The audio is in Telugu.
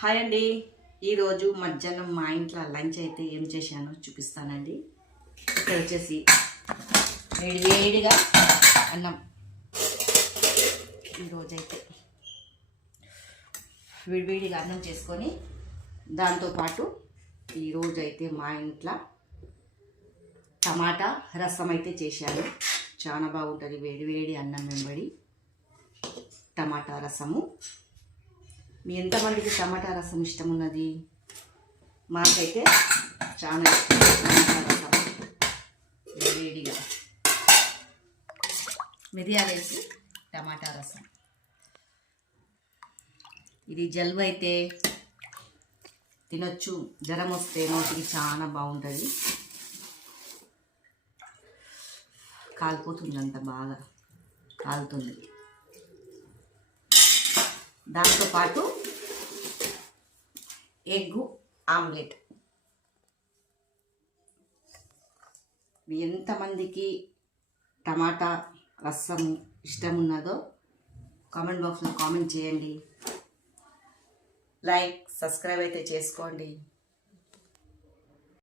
హాయ్ అండి. ఈరోజు మధ్యాహ్నం మా ఇంట్లో లంచ్ అయితే ఏం చేశానో చూపిస్తానండి. ఇక్కడ వచ్చేసి వేడివేడిగా అన్నం. ఈరోజైతే వేడివేడిగా అన్నం చేసుకొని దాంతోపాటు ఈరోజైతే మా ఇంట్లో టమాటా రసం అయితే చేశాను. చాలా బాగుంటుంది వేడివేడి అన్నం వెంబడి టమాటా రసము. మీ ఎంతమందికి టమాటా రసం ఇష్టం ఉన్నది? మాకైతే చాలా ఇష్టం టమాటా రసం. వేడిగా మిరియాలు వేసి టమాటా రసం. ఇది జలుబు అయితే తినొచ్చు, జ్వరం వస్తే నోటికి చాలా బాగుంటుంది. కాలిపోతుంది, అంత బాగా కాలుతుంది. దాంతోపాటు ఎగ్గు ఆమ్లెట్. ఎంతమందికి టమాటా రసం ఇష్టం ఉన్నదో కామెంట్ బాక్స్లో కామెంట్ చేయండి. లైక్ సబ్స్క్రైబ్ అయితే చేసుకోండి.